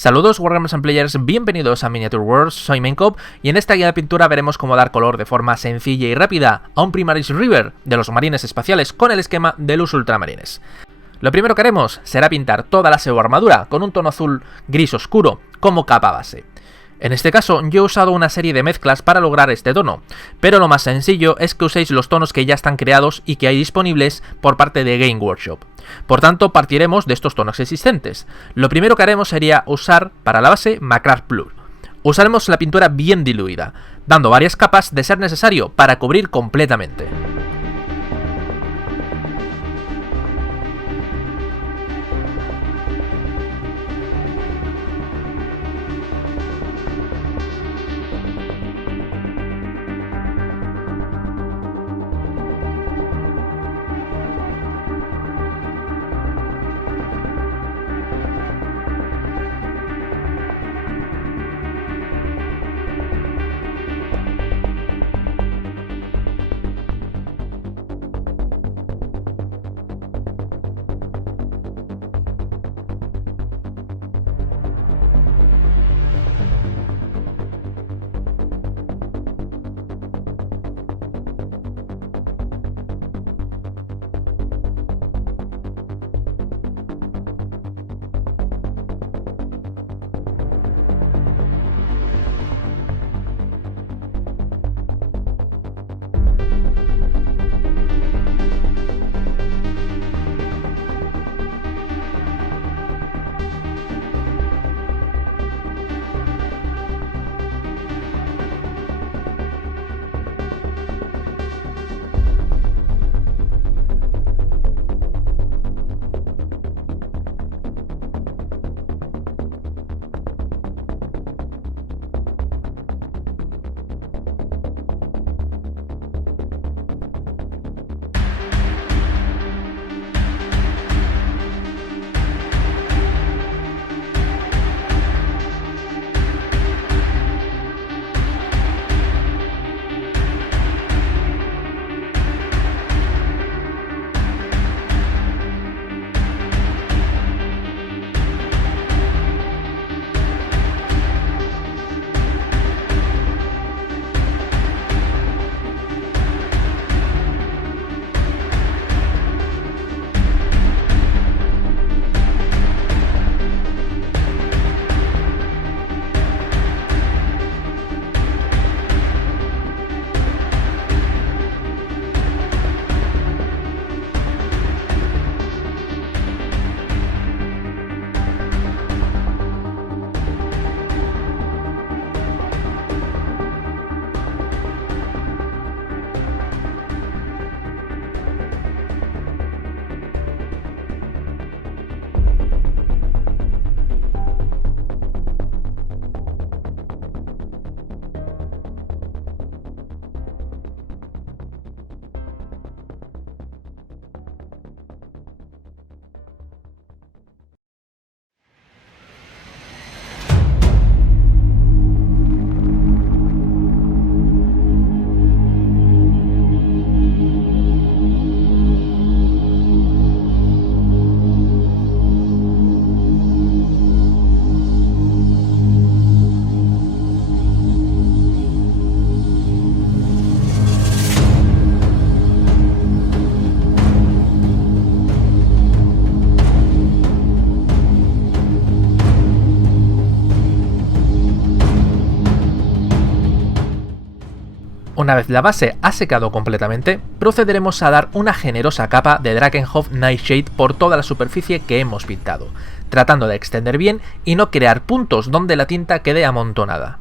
Saludos Wargamers and Players, bienvenidos a Miniature Wars, soy Maincop y en esta guía de pintura veremos cómo dar color de forma sencilla y rápida a un Primaris River de los marines espaciales con el esquema de los ultramarines. Lo primero que haremos será pintar toda la SEO armadura con un tono azul gris oscuro como capa base. En este caso yo he usado una serie de mezclas para lograr este tono, pero lo más sencillo es que uséis los tonos que ya están creados y que hay disponibles por parte de Game Workshop. Por tanto, partiremos de estos tonos existentes. Lo primero que haremos sería usar para la base Macrar Blur. Usaremos la pintura bien diluida, dando varias capas de ser necesario para cubrir completamente. Una vez la base ha secado completamente, procederemos a dar una generosa capa de Drakenhof Nightshade por toda la superficie que hemos pintado, tratando de extender bien y no crear puntos donde la tinta quede amontonada.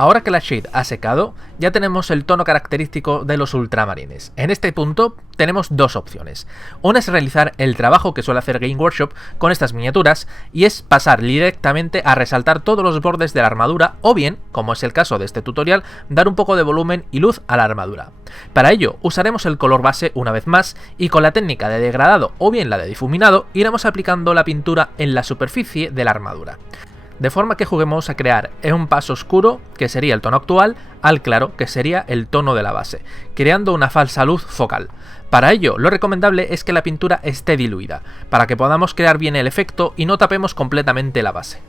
Ahora que la shade ha secado, ya tenemos el tono característico de los ultramarines. En este punto tenemos dos opciones. Una es realizar el trabajo que suele hacer Game Workshop con estas miniaturas, y es pasar directamente a resaltar todos los bordes de la armadura, o bien, como es el caso de este tutorial, dar un poco de volumen y luz a la armadura. Para ello usaremos el color base una vez más, y con la técnica de degradado o bien la de difuminado iremos aplicando la pintura en la superficie de la armadura. De forma que juguemos a crear un paso oscuro, que sería el tono actual, al claro, que sería el tono de la base, creando una falsa luz focal. Para ello, lo recomendable es que la pintura esté diluida, para que podamos crear bien el efecto y no tapemos completamente la base.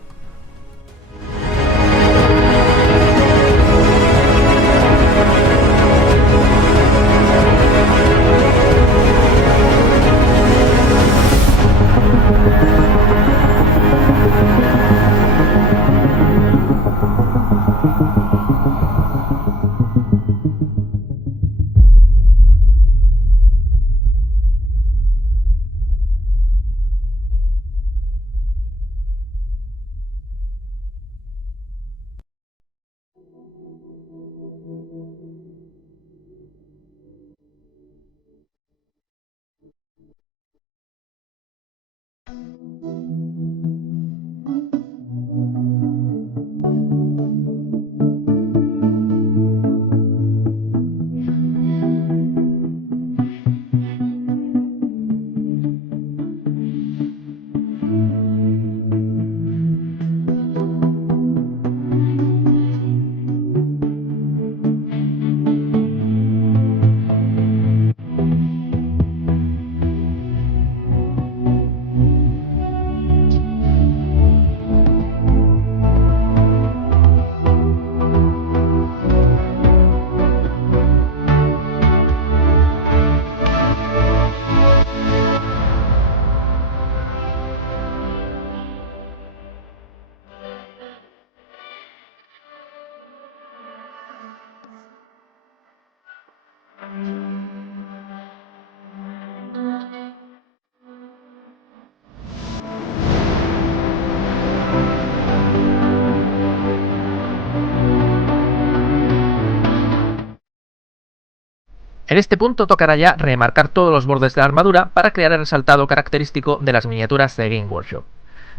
En este punto tocará ya remarcar todos los bordes de la armadura para crear el resaltado característico de las miniaturas de Game Workshop.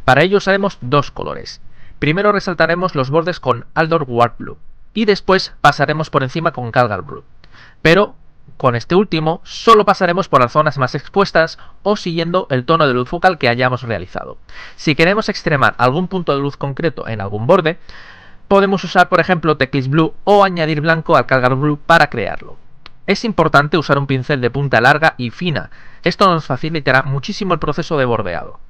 Para ello usaremos dos colores. Primero resaltaremos los bordes con Aldor Warp Blue y después pasaremos por encima con Calgar Blue. Pero con este último solo pasaremos por las zonas más expuestas o siguiendo el tono de luz focal que hayamos realizado. Si queremos extremar algún punto de luz concreto en algún borde, podemos usar por ejemplo Teclis Blue o añadir blanco al Calgar Blue para crearlo. Es importante usar un pincel de punta larga y fina, esto nos facilitará muchísimo el proceso de bordeado.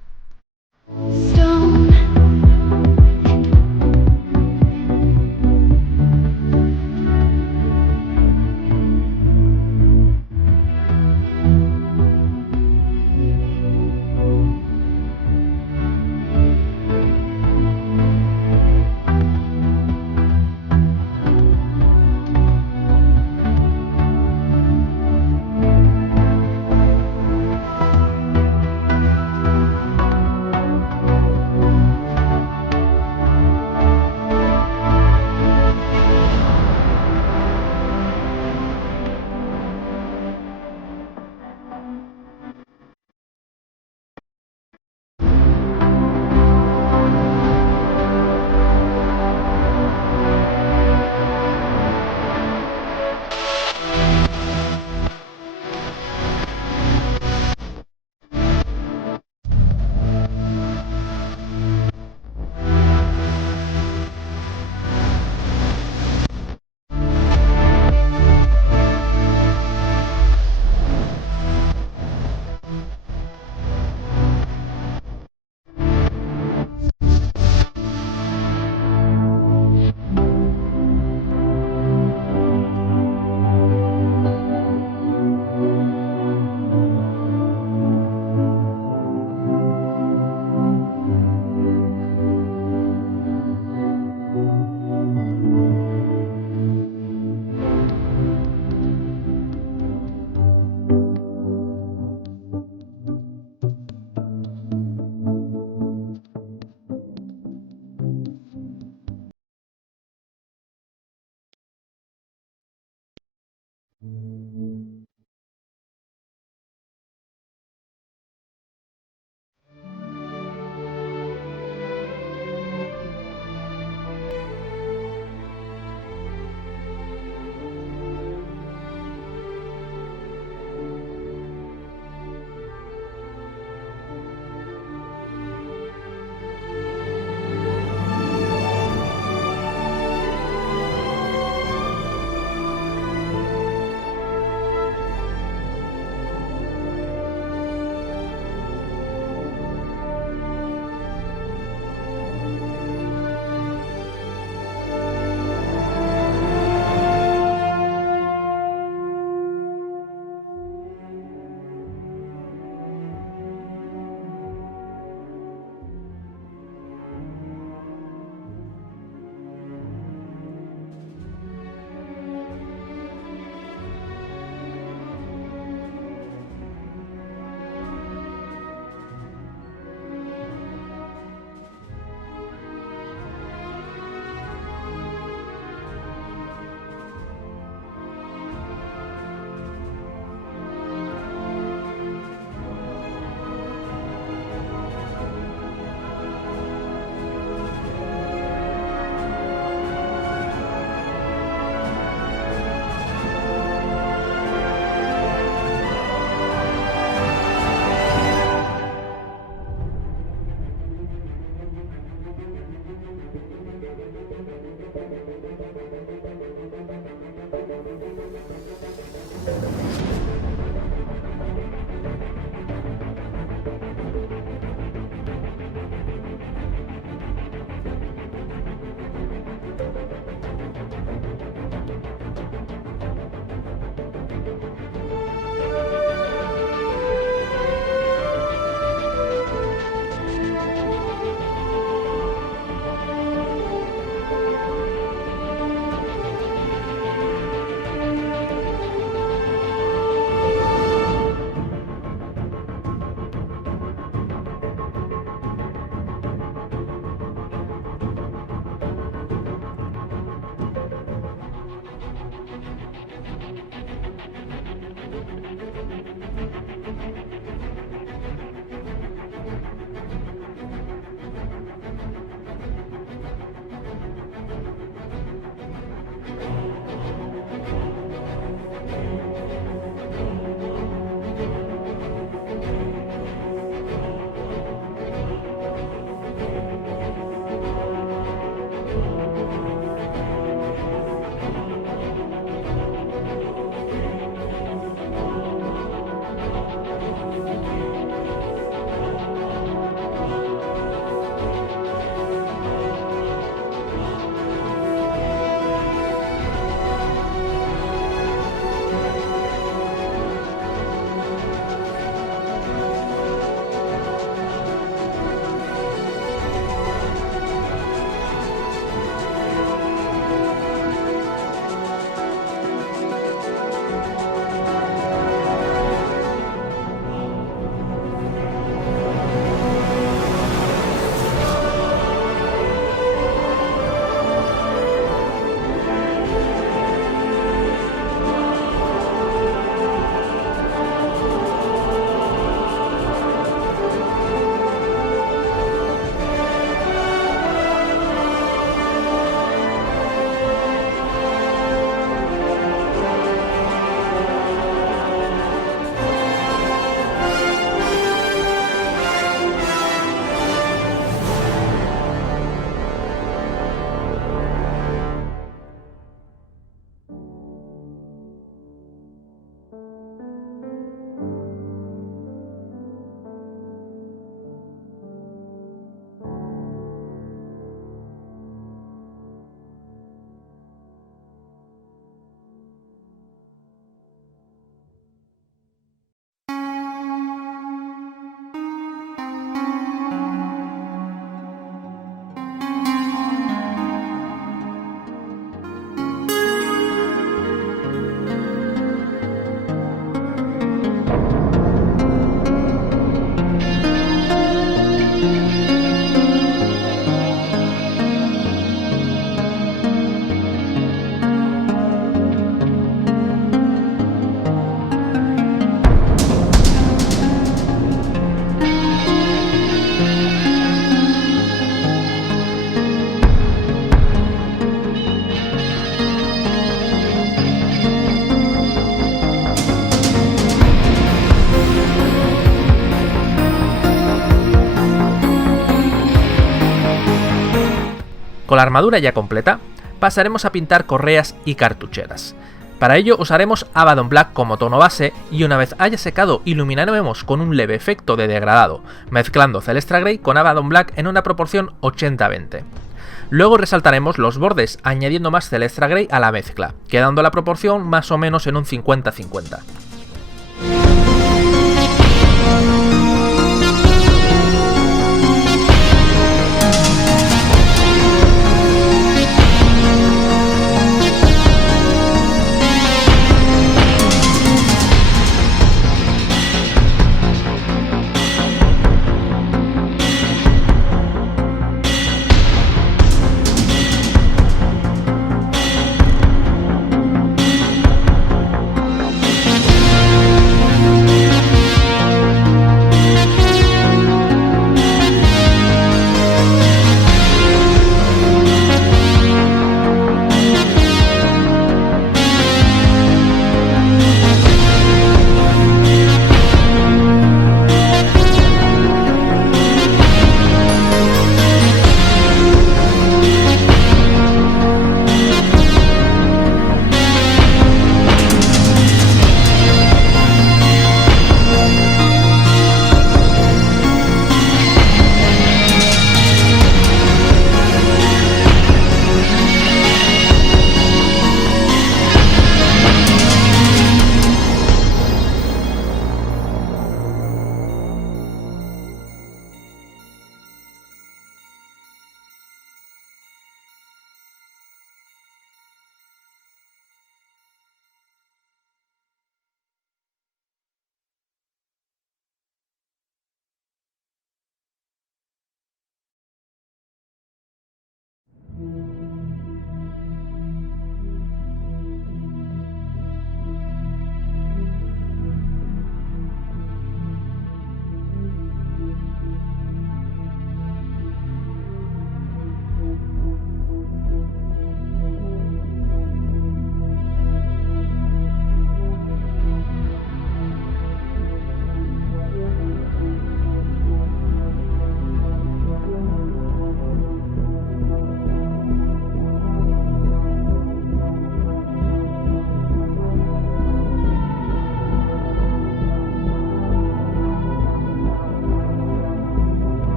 Con la armadura ya completa, pasaremos a pintar correas y cartucheras. Para ello usaremos Abaddon Black como tono base y una vez haya secado iluminaremos con un leve efecto de degradado, mezclando Celestra Grey con Abaddon Black en una proporción 80-20. Luego resaltaremos los bordes añadiendo más Celestra Grey a la mezcla, quedando la proporción más o menos en un 50-50.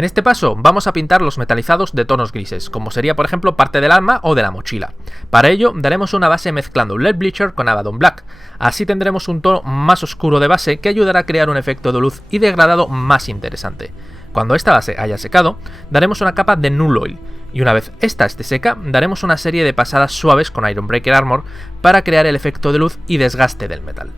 En este paso vamos a pintar los metalizados de tonos grises, como sería por ejemplo parte del arma o de la mochila. Para ello daremos una base mezclando LED Bleacher con Abaddon Black, así tendremos un tono más oscuro de base que ayudará a crear un efecto de luz y degradado más interesante. Cuando esta base haya secado, daremos una capa de Null Oil, y una vez esta esté seca, daremos una serie de pasadas suaves con Iron Breaker Armor para crear el efecto de luz y desgaste del metal.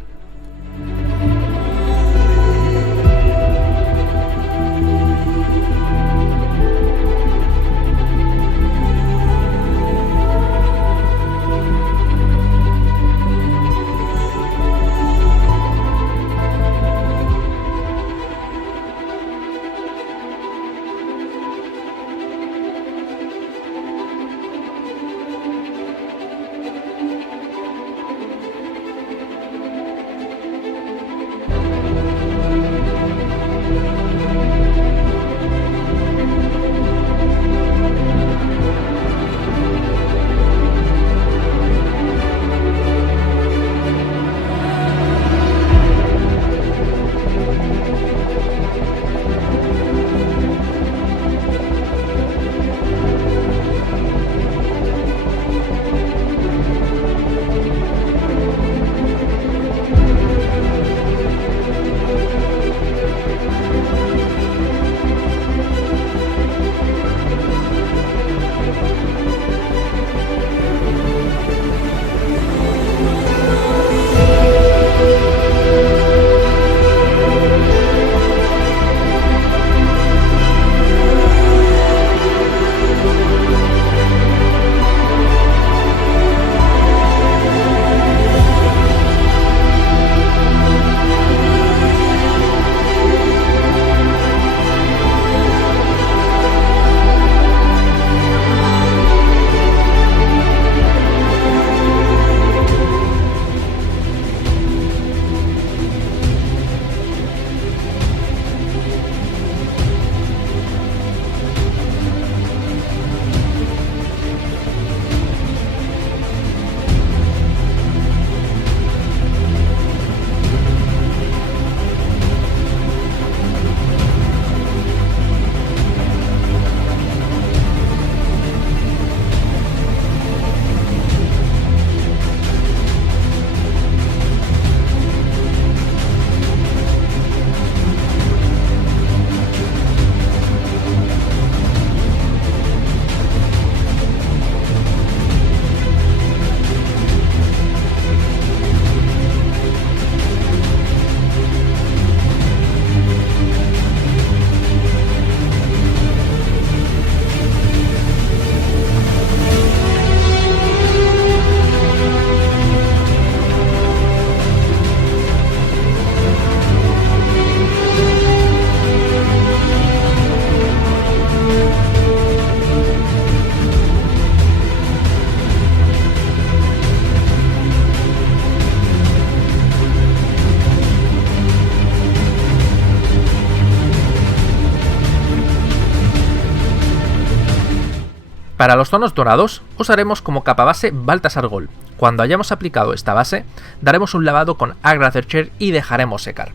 Para los tonos dorados usaremos como capa base Baltasar Gold. Cuando hayamos aplicado esta base, daremos un lavado con Agrathecer y dejaremos secar.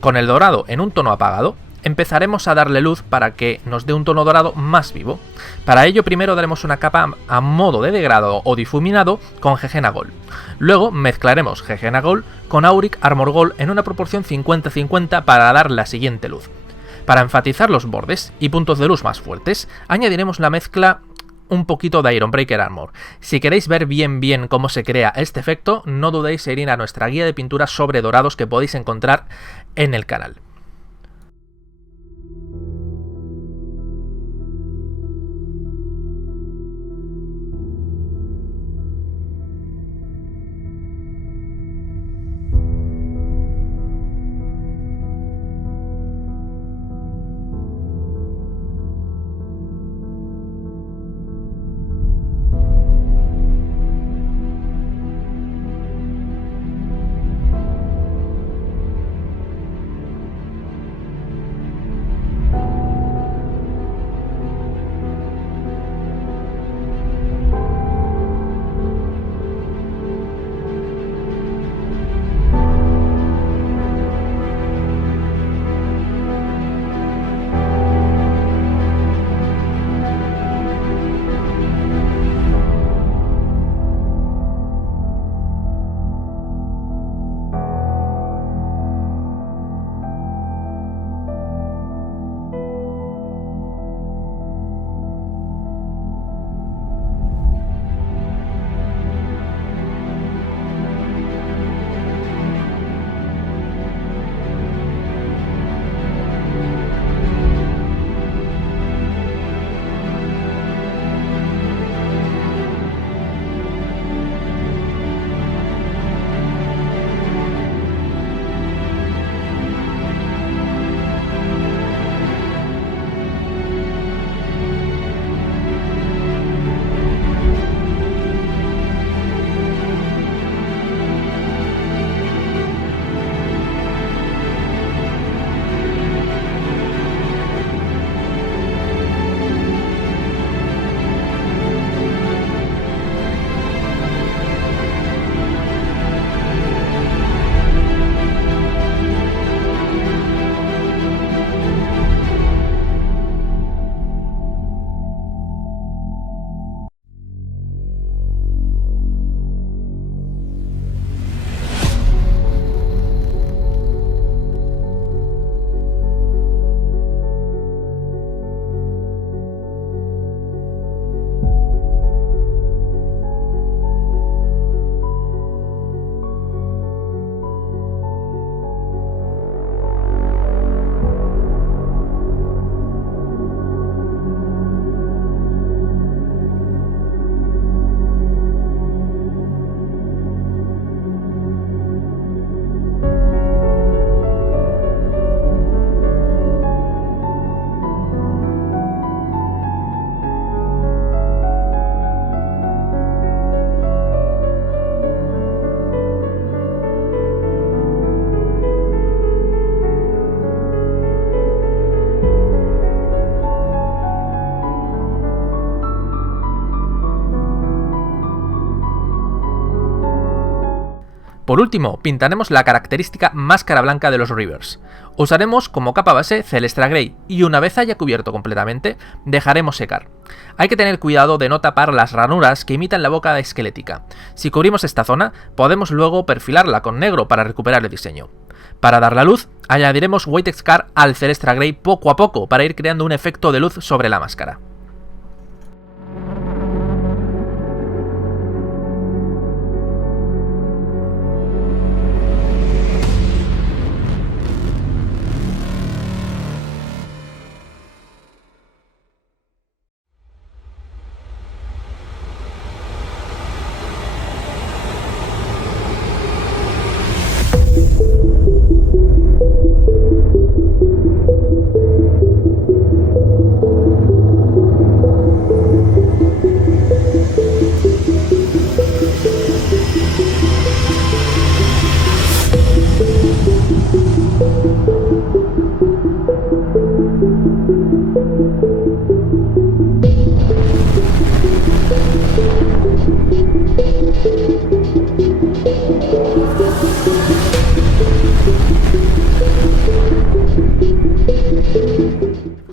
Con el dorado en un tono apagado, empezaremos a darle luz para que nos dé un tono dorado más vivo. Para ello primero daremos una capa a modo de degradado o difuminado con Gegena Gold. Luego mezclaremos Gegena Gold con Auric Armor Gold en una proporción 50-50 para dar la siguiente luz. Para enfatizar los bordes y puntos de luz más fuertes, añadiremos la mezcla un poquito de Ironbreaker Armor. Si queréis ver bien cómo se crea este efecto, no dudéis en ir a nuestra guía de pintura sobre dorados que podéis encontrar en el canal. Por último, pintaremos la característica máscara blanca de los Reavers. Usaremos como capa base Celestra Grey y una vez haya cubierto completamente, dejaremos secar. Hay que tener cuidado de no tapar las ranuras que imitan la boca esquelética. Si cubrimos esta zona, podemos luego perfilarla con negro para recuperar el diseño. Para dar la luz, añadiremos White Scar al Celestra Grey poco a poco para ir creando un efecto de luz sobre la máscara.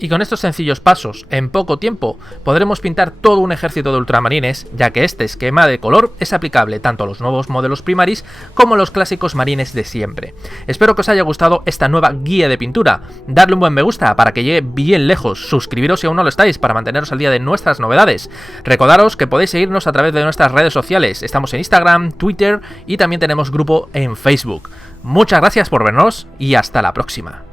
Y con estos sencillos pasos, en poco tiempo, podremos pintar todo un ejército de ultramarines, ya que este esquema de color es aplicable tanto a los nuevos modelos Primaris como a los clásicos marines de siempre. Espero que os haya gustado esta nueva guía de pintura, darle un buen me gusta para que llegue bien lejos, suscribiros si aún no lo estáis para manteneros al día de nuestras novedades. Recordaros que podéis seguirnos a través de nuestras redes sociales, estamos en Instagram, Twitter y también tenemos grupo en Facebook. Muchas gracias por vernos y hasta la próxima.